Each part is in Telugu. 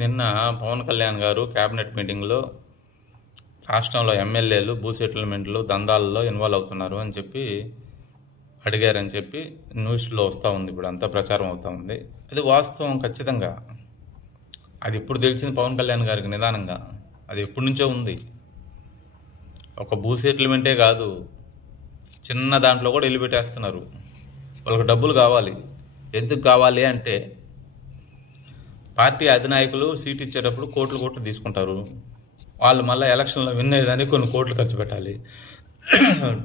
నిన్న పవన్ కళ్యాణ్ గారు కేబినెట్ మీటింగ్లో రాష్ట్రంలో ఎమ్మెల్యేలు భూ సెటిల్మెంట్లు దందాలలో ఇన్వాల్వ్ అవుతున్నారు అని చెప్పి అడిగారని చెప్పి న్యూస్లో వస్తూ ఉంది. ఇప్పుడు అంతా ప్రచారం అవుతూ ఉంది. అది వాస్తవం ఖచ్చితంగా. అది ఇప్పుడు తెలిసింది పవన్ కళ్యాణ్ గారికి నిదానంగా. అది ఎప్పటి నుంచో ఉంది. ఒక భూ సెటిల్మెంటే కాదు, చిన్న దాంట్లో కూడా వెళ్ళి పెట్టేస్తున్నారు. వాళ్ళకి డబ్బులు కావాలి. ఎందుకు కావాలి అంటే పార్టీ అధినాయకులు సీట్ ఇచ్చేటప్పుడు కోట్లు కోట్లు తీసుకుంటారు. వాళ్ళు మళ్ళీ ఎలక్షన్లో విన్ అయ్యేదానికి కొన్ని కోట్లు ఖర్చు పెట్టాలి.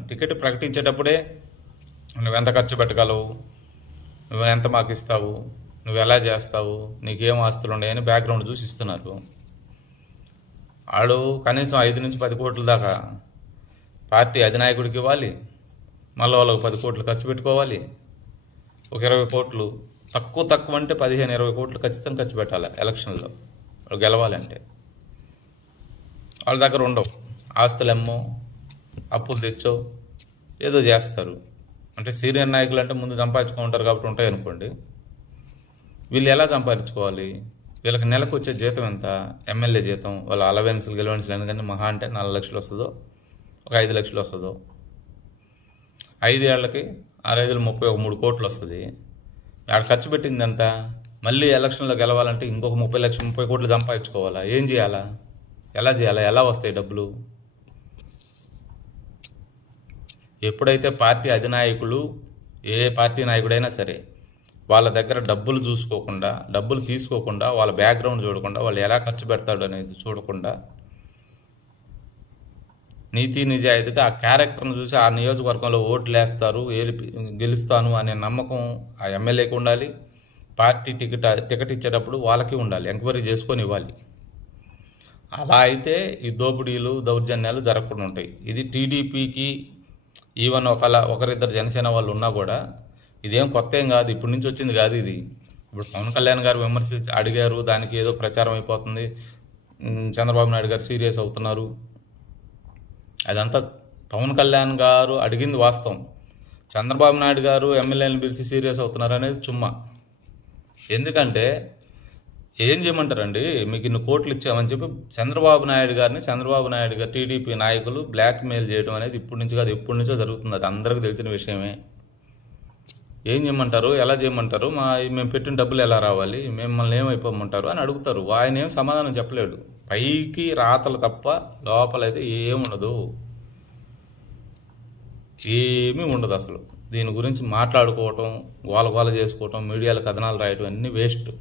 టికెట్ ప్రకటించేటప్పుడే నువ్వెంత ఖర్చు పెట్టగలవు, నువ్వు ఎంత మాకు ఇస్తావు, నువ్వు ఎలా చేస్తావు, నీకేం ఆస్తులు ఉన్నాయని బ్యాక్గ్రౌండ్ చూసి ఇస్తున్నారు. వాడు కనీసం 5 నుంచి 10 కోట్ల దాకా పార్టీ అధినాయకుడికి ఇవ్వాలి. మళ్ళీ వాళ్ళకు 10 కోట్లు ఖర్చు పెట్టుకోవాలి. ఒక 20 కోట్లు తక్కువ అంటే 15-20 కోట్లు ఖచ్చితంగా ఖర్చు పెట్టాలి ఎలక్షన్లో వాళ్ళు గెలవాలంటే. వాళ్ళ దగ్గర ఉండవు. ఆస్తులు ఎమ్మో, అప్పులు తెచ్చో ఏదో చేస్తారు. అంటే సీనియర్ నాయకులు అంటే ముందు సంపాదించుకుంటారు కాబట్టి ఉంటాయి అనుకోండి. వీళ్ళు ఎలా సంపాదించుకోవాలి? వీళ్ళకి నెలకు వచ్చే జీతం ఎంత? ఎమ్మెల్యే జీతం, వాళ్ళ అలవెన్స్లు గెలవెన్స్లు ఎందుకంటే మహా అంటే 4 లక్షలు వస్తుందో, ఒక 5 లక్షలు వస్తుందో, 5 ఏళ్లకి 6 30 ఒక 3 కోట్లు వస్తుంది. ఆడ ఖర్చు పెట్టింది ఎంత? మళ్ళీ ఎలక్షన్లో గెలవాలంటే ఇంకొక 30 కోట్లు సంపాదించుకోవాలా? ఏం చేయాలా? ఎలా చేయాలా? ఎలా వస్తాయి డబ్బులు? ఎప్పుడైతే పార్టీ అధినాయకులు, ఏ పార్టీ నాయకుడైనా సరే, వాళ్ళ దగ్గర డబ్బులు చూసుకోకుండా, డబ్బులు తీసుకోకుండా, వాళ్ళ బ్యాక్గ్రౌండ్ చూడకుండా, వాళ్ళు ఎలా ఖర్చు పెడతాడు అనేది చూడకుండా, నీతి నిజాయితీగా ఆ క్యారెక్టర్ను చూసి ఆ నియోజకవర్గంలో ఓట్లు వేస్తారు, గెలుస్తాను అనే నమ్మకం ఆ ఎమ్మెల్యేకి ఉండాలి. పార్టీ టికెట్ ఇచ్చేటప్పుడు వాళ్ళకి ఉండాలి. ఎంక్వైరీ చేసుకొని ఇవ్వాలి. అలా అయితే ఈ దోపిడీలు దౌర్జన్యాలు జరగకుండా ఉంటాయి. ఇది టీడీపీకి ఈవెన్ ఒకరిద్దరు జనసేన వాళ్ళు ఉన్నా కూడా ఇదేం కొత్త ఏం కాదు, ఇప్పటి నుంచి వచ్చింది కాదు ఇది. ఇప్పుడు పవన్ కళ్యాణ్ గారు అడిగారు, దానికి ఏదో ప్రచారం అయిపోతుంది, చంద్రబాబు నాయుడు గారు సీరియస్ అవుతున్నారు. అదంతా పవన్ కళ్యాణ్ గారు అడిగింది వాస్తవం. చంద్రబాబు నాయుడు గారు ఎమ్మెల్యేలను పిలిచి సీరియస్ అవుతున్నారు అనేది చుమ్మా. ఎందుకంటే ఏం చేయమంటారండి, మీకు ఇన్ని కోట్లు ఇచ్చామని చెప్పి చంద్రబాబు నాయుడు గారు టీడీపీ నాయకులు బ్లాక్మెయిల్ చేయడం అనేది ఇప్పటి నుంచి కాదు, ఎప్పటి నుంచో జరుగుతుంది. అది అందరికీ తెలిసిన విషయమే. ఏం చేయమంటారు, ఎలా చేయమంటారు, మేము పెట్టిన డబ్బులు ఎలా రావాలి, మిమ్మల్ని ఏమైపోమంటారు అని అడుగుతారు. ఆయన ఏం సమాధానం చెప్పలేడు. పైకి రాతలు తప్ప లోపలైతే ఏముండదు, ఏమీ ఉండదు అసలు. దీని గురించి మాట్లాడుకోవటం, గోల చేసుకోవటం, మీడియాలో కథనాలు రాయటం అన్నీ వేస్ట్.